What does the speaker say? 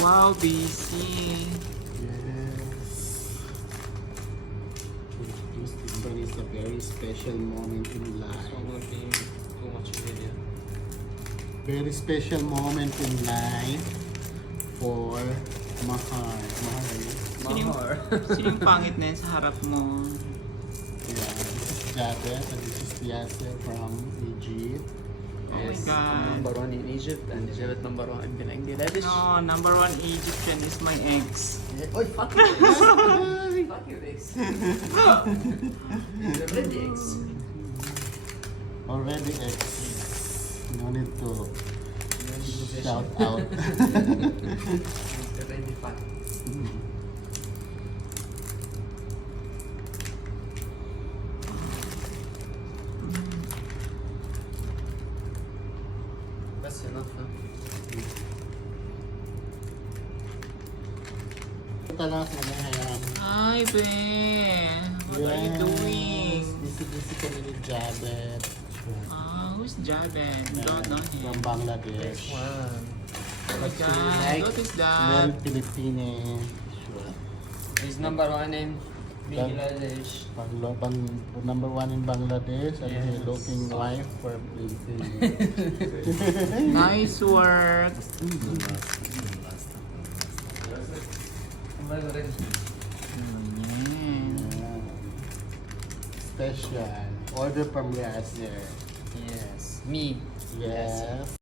Wow, busy. Yes. This one is a very special moment in life. So I'm gonna be too much video. Very special moment in life for Mahar. Mahar, ano? Mahr. Sino yung pangit na yun sa harap mo? Yeah, this is Jabet and this is Yasser from Egypt. Oh my Yes, God. I'm number one in Egypt and Egypt number one in Bangladesh. No, number one Egyptian is my ex. Oy, fuck your ex. Fuck your ex. You're already ex. Already ex. No need to You're shout out. already fuck. That's enough, huh? Ito lang sa mga Hi, be. What are you doing? Busy kami ni Jabet. Who's Javen? Don't know From him. Bangladesh. One. Oh my God, like what is Mel that? Philippines. He's number one in Bangladesh. Number one in Bangladesh and he Yes. looking wife for Philippines. Nice work. Ayan. Yeah. Special. Order from Yasser. Yes. Me. Yes.